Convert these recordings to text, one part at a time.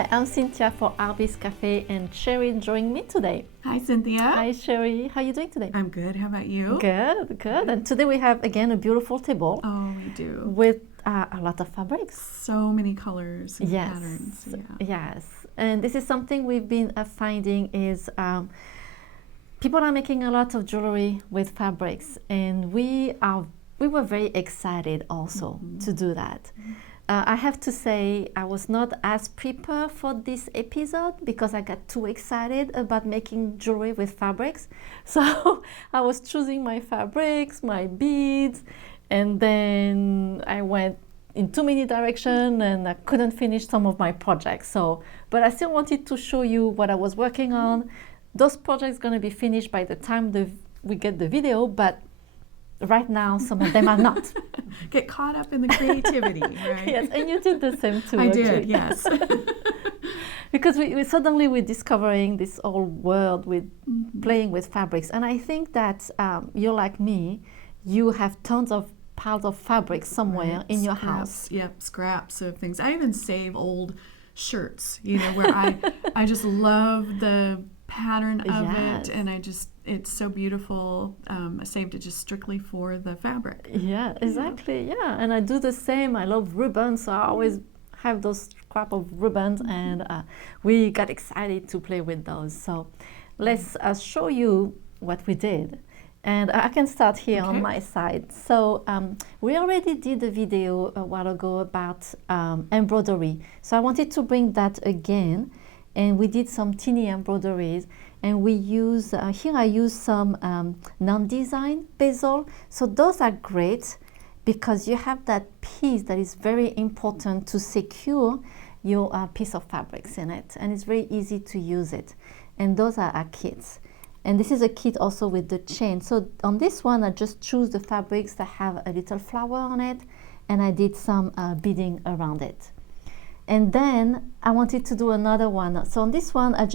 Hi, I'm Cynthia for Artbeads Cafe and Cheri joining me today. Hi, Cynthia. Hi, Cheri. How are you doing today? I'm good. How about you? Good, good. And today we have again a beautiful table. Oh, we do. With a lot of fabrics. So many colors and patterns. Yeah. Yes. And this is something we've been finding is people are making a lot of jewelry with fabrics, and we were very excited also to do that. I have to say I was not as prepared for this episode because I got too excited about making jewelry with fabrics. So I was choosing my fabrics, my beads, and then I went in too many directions and I couldn't finish some of my projects. But I still wanted to show you what I was working on. Those projects are going to be finished by the time we get the video, but right now some of them are not. Get caught up in the creativity, right? Yes, and you did the same too. I actually. did, yes. Because we suddenly we're discovering this whole world with playing with fabrics. And I think that you're like me, you have tons of piles of fabric somewhere in your house. Yep, scraps of things. I even save old shirts, where I just love the pattern of it, and it's so beautiful. I saved it just strictly for the fabric. Yeah, exactly. Yeah, and I do the same. I love ribbons, so I always have those scrap of ribbons, and we got excited to play with those. So let's show you what we did. And I can start here on my side. So we already did a video a while ago about embroidery. So I wanted to bring that again. And we did some teeny embroideries, and we use, here I use some non-design bezel. So those are great because you have that piece that is very important to secure your piece of fabrics in it. And it's very easy to use it. And those are our kits. And this is a kit also with the chain. So on this one, I just choose the fabrics that have a little flower on it, and I did some beading around it. And then I wanted to do another one. So on this one, I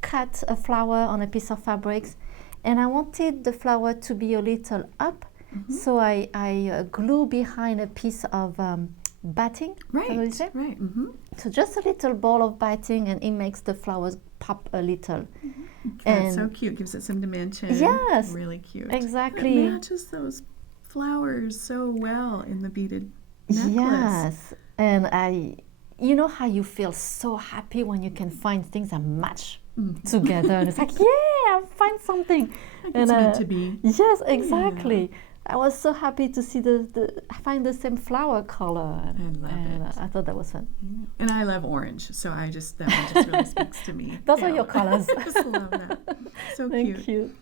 cut a flower on a piece of fabrics, and I wanted the flower to be a little up. So I glue behind a piece of batting. Right. So just a little ball of batting, and it makes the flowers pop a little. That's so cute. Gives it some dimension. Yes. Really cute. Exactly. It matches those flowers so well in the beaded necklace. Yes. And you know how you feel so happy when you can find things that match together, and it's like, yeah, I find something. It's meant to be. Yes, exactly. Yeah. I was so happy to see find the same flower color. I love it. I thought that was fun. And I love orange, so that one just really speaks to me. Those are your colors. I just love that. So cute.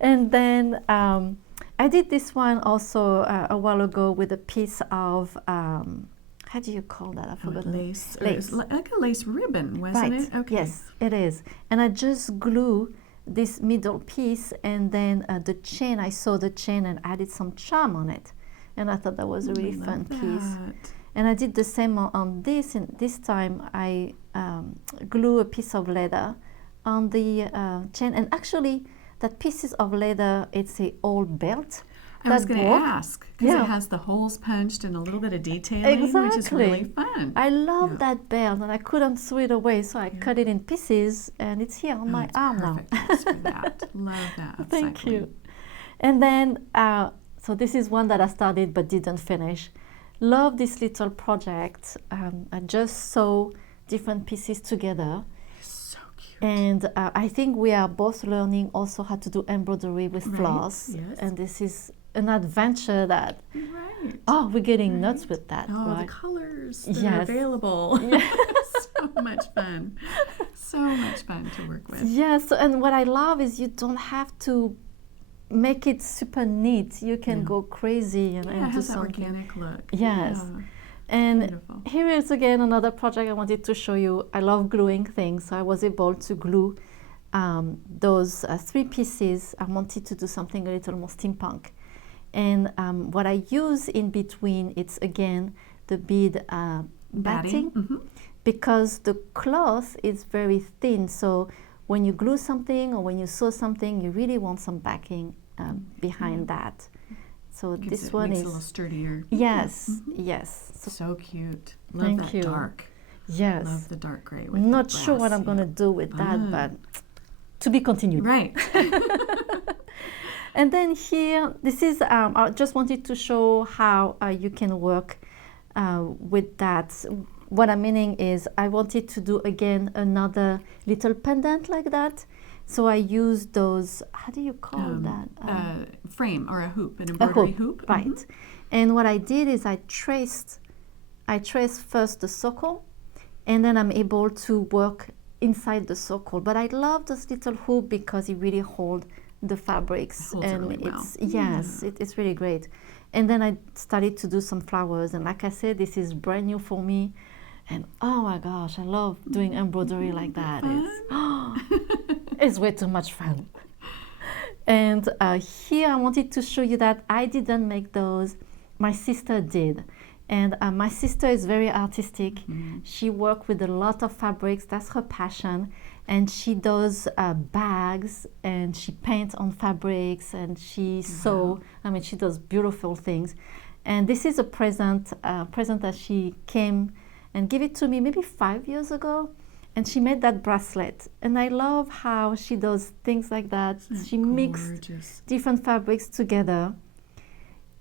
And then I did this one also a while ago with a piece of how do you call that? I forgot. Lace. Lace. Like a lace ribbon, wasn't it? Okay. Yes, it is. And I just glue this middle piece, and then the chain, I saw the chain and added some charm on it. And I thought that was a really fun piece. And I did the same on this, and this time I glue a piece of leather on the chain. And actually, that pieces of leather, it's an old belt. I was going to ask, because it has the holes punched and a little bit of detailing, which is really fun. I love that belt, and I couldn't sew it away, so I cut it in pieces, and it's here on my arm now. Thanks for that. Love that. Thank you. And then, so this is one that I started but didn't finish. Love this little project. I just sew different pieces together. So cute. And I think we are both learning also how to do embroidery with floss. Yes. And this is an adventure that we're getting nuts with that. The colors that are available. So much fun. So much fun to work with. Yes, and what I love is you don't have to make it super neat. You can go crazy and do has something. That organic look. Yes. And here is again another project I wanted to show you. I love gluing things, so I was able to glue those 3 pieces. I wanted to do something a little more steampunk. And what I use in between, it's again the bead batting, because the cloth is very thin. So when you glue something or when you sew something, you really want some backing behind that. So this one is a little sturdier. Yes, yes. So cute. Love that dark. Yes. Love the dark gray with Not the sure what brass, I'm going to do with that, Ah. but to be continued. Right. And then here, this is, I just wanted to show how you can work with that. What I'm meaning is I wanted to do again another little pendant like that. So I used those, how do you call that? Frame or a hoop, an A embroidery hoop. right. Mhm. And what I did is I traced first the circle, and then I'm able to work inside the circle. But I love this little hoop because it really holds the fabrics, Holds it and really well. it's yes, it's really great. And then I started to do some flowers, and like I said, this is brand new for me, and oh my gosh, I love doing embroidery like that. It's way too much fun. And here I wanted to show you that I didn't make those, my sister did. And my sister is very artistic. She works with a lot of fabrics, that's her passion. And she does bags, and she paints on fabrics, and she sew. I mean, she does beautiful things. And this is a present that she came and gave it to me maybe 5 years ago. And she made that bracelet. And I love how she does things like that. She mixed different fabrics together.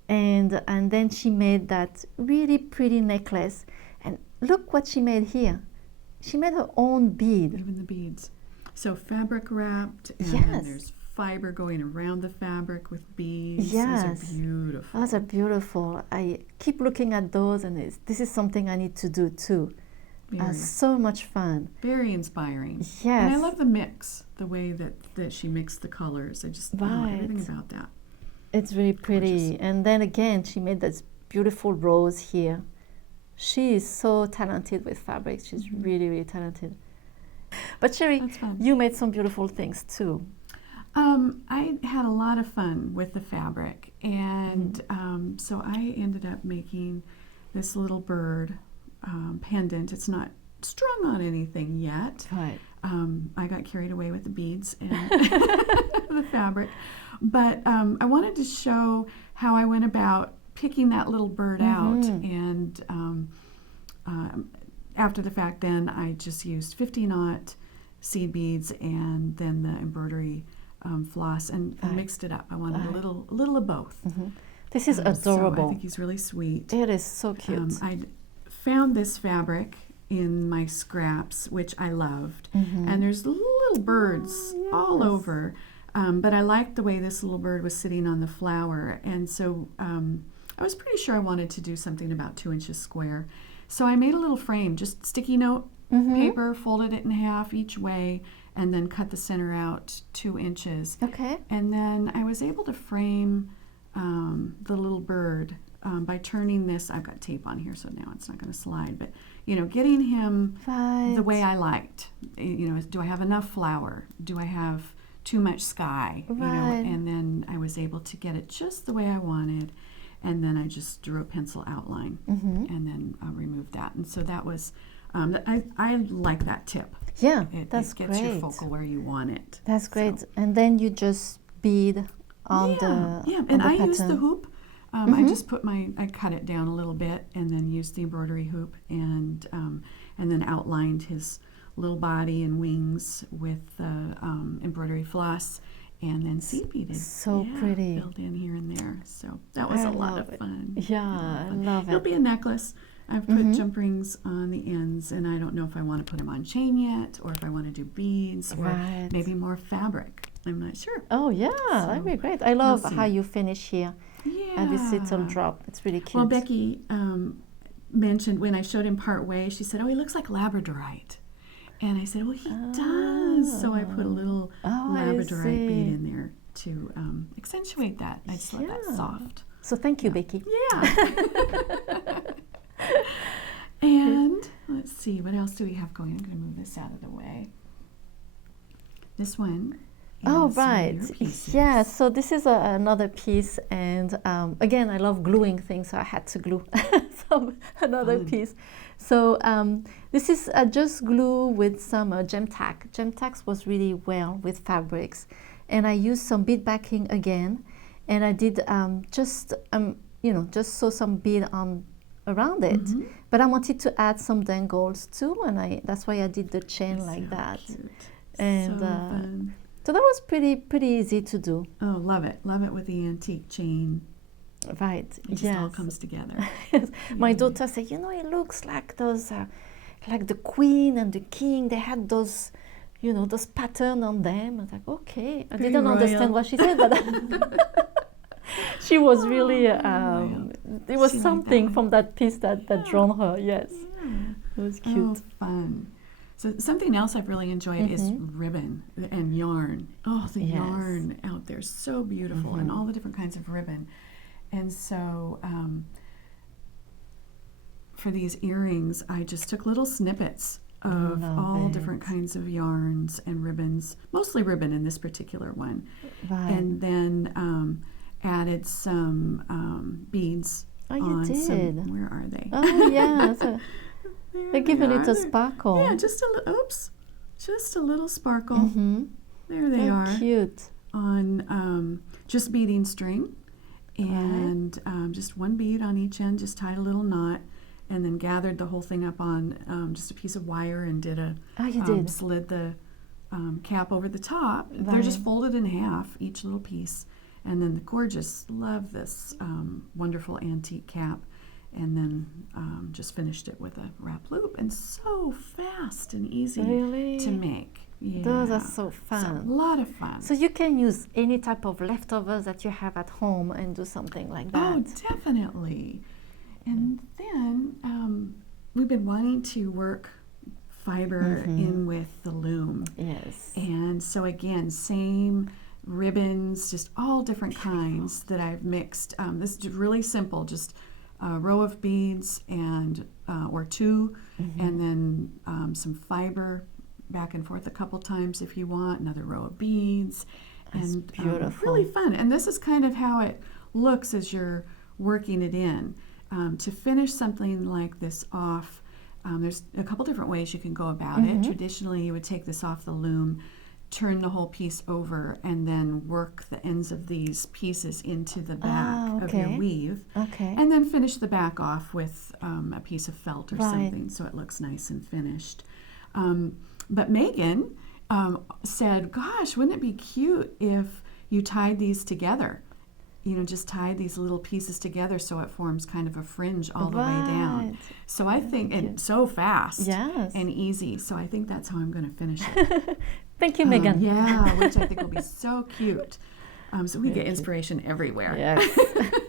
And then she made that really pretty necklace. And look what she made here. She made her own bead. Even the beads. So fabric wrapped, and Yes. then there's fiber going around the fabric with beads. Yes. Those are beautiful. Those are beautiful. I keep looking at those, and this is something I need to do too. So much fun. Very inspiring. Yes. And I love the mix, the way that she mixed the colors. I just love everything about that. It's really pretty. Gorgeous. And then again, she made this beautiful rose here. She is so talented with fabrics. She's really, really talented. But Cheri, That's fun. you made some beautiful things too. I had a lot of fun with the fabric, and so I ended up making this little bird pendant. It's not strung on anything yet. Right. I got carried away with the beads and the fabric, but I wanted to show how I went about picking that little bird out, and after the fact, then I just used 50-knot seed beads and then the embroidery floss and mixed it up. I wanted a little of both. This is adorable. So I think he's really sweet. It is so cute. I found this fabric in my scraps, which I loved, and there's little birds all over. But I liked the way this little bird was sitting on the flower, and so I was pretty sure I wanted to do something about 2 inches square. So I made a little frame, just sticky note paper, folded it in half each way, and then cut the center out 2 inches. Okay. And then I was able to frame the little bird by turning this. I've got tape on here, so now it's not going to slide, but getting him the way I liked. Do I have enough flower? Do I have too much sky? And then I was able to get it just the way I wanted, and then I just drew a pencil outline and then removed that. And so that was I like that tip. Yeah, It that's gets great. your focal where you want it. That's great. So, And then you just bead on and the I pattern. used the hoop. I just I cut it down a little bit and then used the embroidery hoop and then outlined his little body and wings with the embroidery floss and then seed beaded. So pretty. Filled in here and there. So that was a lot of fun. Yeah, I love It'll it. be a necklace. I've put jump rings on the ends, and I don't know if I want to put them on chain yet, or if I want to do beads, or maybe more fabric. I'm not sure. Oh yeah, that'd be great. I love see. how you finish here. Yeah. This little drop. It's really cute. Well, Becky mentioned when I showed him part way, she said, "Oh, he looks like Labradorite," and I said, "Well, he does." So I put a little Labradorite bead in there to accentuate that. I just love that soft. So thank you, Becky. Yeah. And let's see, what else do we have going? I'm going to move this out of the way. This one. Oh, is one of right. your pieces. Yeah, so this is another piece. And again, I love gluing things, so I had to glue another piece. So this is just glue with some gem tack. Gem tacks was really well with fabrics. And I used some bead backing again. And I did just sew some bead on around it. Mhm. But I wanted to add some dangles too, and that's why I did the chain like So that. cute. And So fun. so that was pretty easy to do. Oh, love it. Love it with the antique chain. Right. It just all comes together. Yes. My Yeah. daughter said, you know, it looks like those, like the queen and the king. They had those, you know, those pattern on them. I was like, okay. I Very didn't understand royal. what she said, but she was really. very royal. It was She liked that something one. from that piece that Yeah. drawn her. Yes, Yeah. it was Oh, cute. fun. So something else I've really enjoyed is Mhm. ribbon and yarn. Oh, the Yes. yarn out there is so beautiful, and Mhm. all the different kinds of ribbon. And so for these earrings, I just took little snippets of Love all it. different kinds of yarns and ribbons, mostly ribbon in this particular one, Right. and then added some beads Oh, you on did. some. Where are they? Oh, yeah. So There they're giving they it a are. sparkle. Yeah, just a little. Oops, just a little sparkle. Mm-hmm. There they So are cute. on just beading string, and just one bead on each end. Just tied a little knot, and then gathered the whole thing up on just a piece of wire and did a Oh, you did. slid the cap over the top. They're just Right. folded in half, each little piece, and then the gorgeous. Love this wonderful antique cap. And then just finished it with a wrap loop, and so fast and easy Really? to make. Yeah. Those are so So, a fun. lot of fun. So you can use any type of leftovers that you have at home and do something like that. Oh, definitely. And then we've been wanting to work fiber in with the loom. Yes. And so again, same ribbons, just all different kinds that I've mixed. This is really simple, just a row of beads and or two, and then some fiber back and forth a couple times if you want, another row of beads. That's And beautiful. really fun. And this is kind of how it looks as you're working it in. To finish something like this off, there's a couple different ways you can go about it. Traditionally, you would take this off the loom, turn the whole piece over, and then work the ends of these pieces into the back of your okay. weave. Okay. And then finish the back off with a piece of felt or Right. something so it looks nice and finished. But Megan said, gosh, wouldn't it be cute if you tied these together? You know, just tied these little pieces together so it forms kind of a fringe all the way down. Right. So I think, and so fast Yes. and easy. So I think that's how I'm going to finish it. Thank you, Megan. Yeah, which I think will be so cute. So we get Thank you. inspiration everywhere. Yes.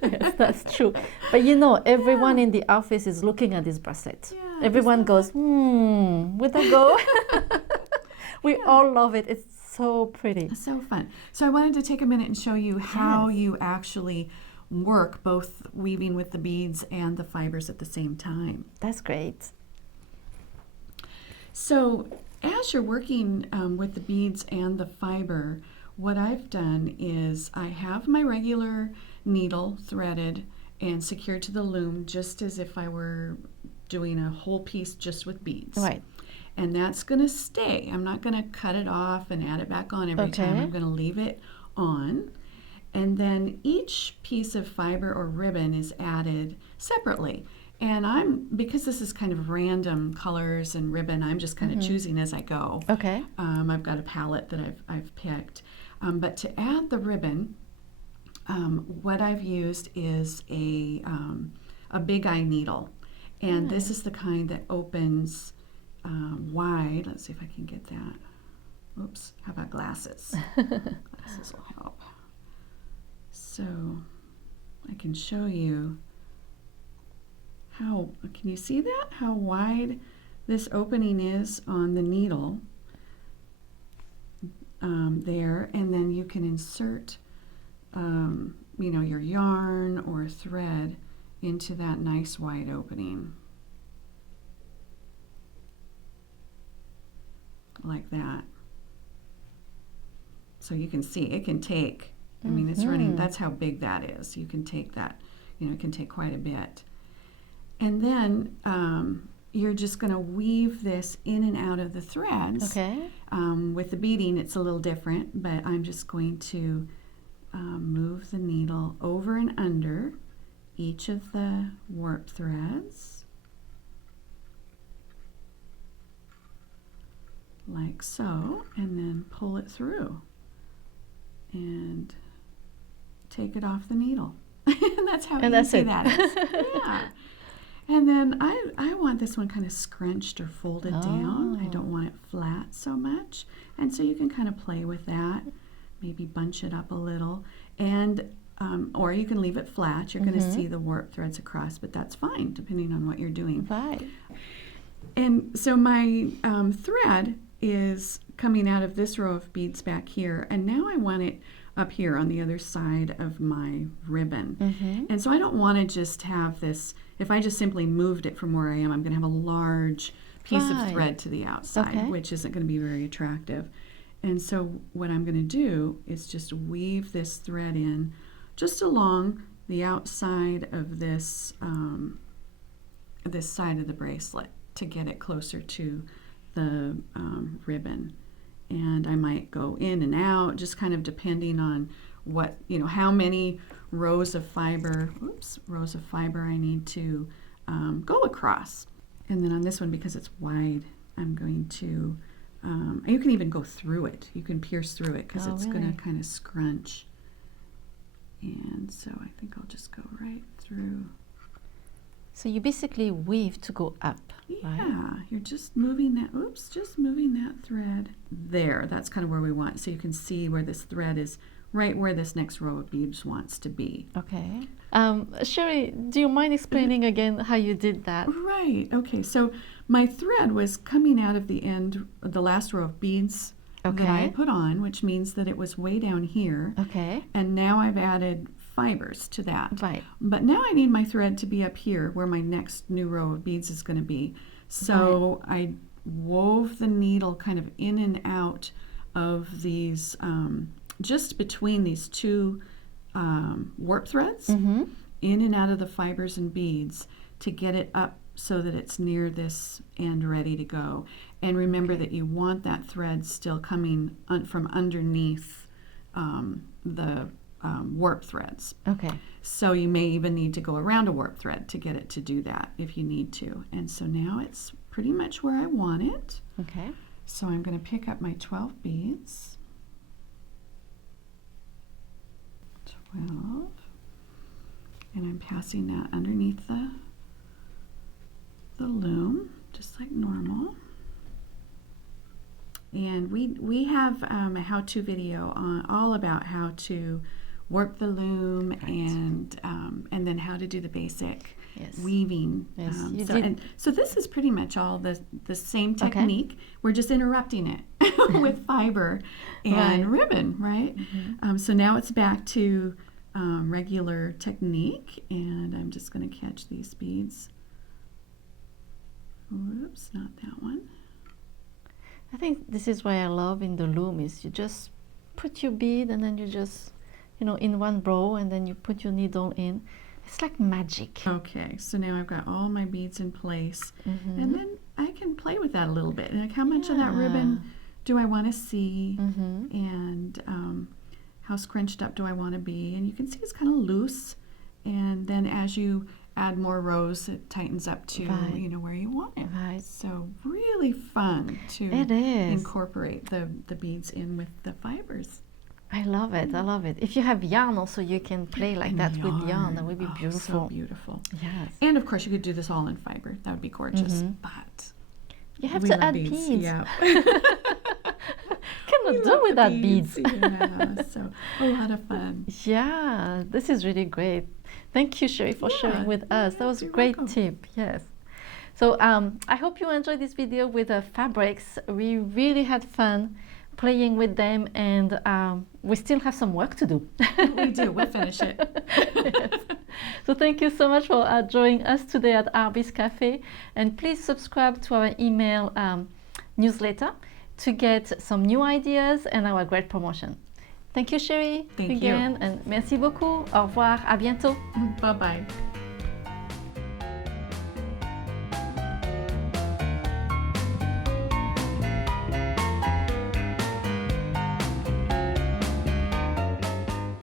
Yes, that's true. But you know, everyone in the office is looking at this bracelet. Yeah, Everyone goes, would that go? We all love it. It's so pretty. So fun. So I wanted to take a minute and show you how Yes. you actually work both weaving with the beads and the fibers at the same time. That's great. So as you're working with the beads and the fiber, what I've done is I have my regular needle threaded and secured to the loom just as if I were doing a whole piece just with beads. Right. And that's going to stay. I'm not going to cut it off and add it back on every time. Okay. I'm going to leave it on. And then each piece of fiber or ribbon is added separately. And because this is kind of random colors and ribbon, I'm just kind of choosing as I go. Okay. I've got a palette that I've picked. But to add the ribbon, what I've used is a big eye needle. And this is the kind that opens wide. Let's see if I can get that. Oops, how about glasses? Glasses will help. So I can show you can you see that? How wide this opening is on the needle there, and then you can insert your yarn or thread into that nice wide opening. Like that. So you can see it can take, it's running, that's how big that is. You can take that, it can take quite a bit. And then you're just going to weave this in and out of the threads. Okay. With the beading, it's a little different, but I'm just going to move the needle over and under each of the warp threads like so, and then pull it through and take it off the needle. And that's how easy that is. Yeah. And then I want this one kind of scrunched or folded down. I don't want it flat so much. And so you can kind of play with that, maybe bunch it up a little. And or you can leave it flat. You're going to see the warp threads across, but that's fine depending on what you're doing. Right. And so my thread is coming out of this row of beads back here, and now I want it up here on the other side of my ribbon. And so I don't want to just have this, if I just simply moved it from where I am, I'm going to have a large piece of thread to the outside, which isn't going to be very attractive. And so what I'm going to do is just weave this thread in just along the outside of this, this side of the bracelet to get it closer to the ribbon. And I might go in and out, just kind of depending on what, how many rows of fiber, I need to go across. And then on this one, because it's wide, I'm going to, you can even go through it. You can pierce through it because it's going to kind of scrunch. And so I think I'll just go right through. So you basically weave to go up, right? Yeah, you're just moving that, just moving that thread there. That's kind of where we want. So you can see where this thread is, right where this next row of beads wants to be. Okay. Cheri, do you mind explaining again how you did that? Right. Okay. So my thread was coming out of the end, the last row of beads that I put on, which means that it was way down here. Okay. And now I've added fibers to that. Right. But now I need my thread to be up here where my next new row of beads is going to be. So I wove the needle kind of in and out of these, just between these two warp threads, in and out of the fibers and beads to get it up so that it's near this end ready to go. And remember that you want that thread still coming from underneath the warp threads. Okay. So you may even need to go around a warp thread to get it to do that if you need to. And so now it's pretty much where I want it. Okay. So I'm going to pick up my 12 beads. 12. And I'm passing that underneath the loom, just like normal. And we have a how-to video on all about how to warp the loom and then how to do the basic weaving. Yes, so this is pretty much all the same technique. We're just interrupting it with fiber and ribbon, right? So now it's back to regular technique, and I'm just going to catch these beads. Whoops, not that one. I think this is why I love in the loom is you just put your bead and then you just, in one row, and then you put your needle in. It's like magic. Okay, so now I've got all my beads in place, and then I can play with that a little bit. Like how much of that ribbon do I want to see, and how scrunched up do I want to be? And you can see it's kind of loose, and then as you add more rows, it tightens up to where you want it. Right. So really fun to incorporate the beads in with the fibers. I love it. I love it. If you have yarn also, you can play like that with yarn. That would be beautiful. So beautiful. Yes. And of course you could do this all in fiber. That would be gorgeous. But you have to add beads. Yeah. Cannot do without beads. Yeah, so a lot of fun. Yeah, this is really great. Thank you, Cheri, for sharing with us. That was a great tip. Yes. So I hope you enjoyed this video with the fabrics. We really had fun playing with them, and we still have some work to do. We do. We'll finish it. Yes. So thank you so much for joining us today at Artbeads Cafe, and please subscribe to our email newsletter to get some new ideas and our great promotion. Thank you, Cheri. Thank again, and merci beaucoup. Au revoir. À bientôt. Bye-bye.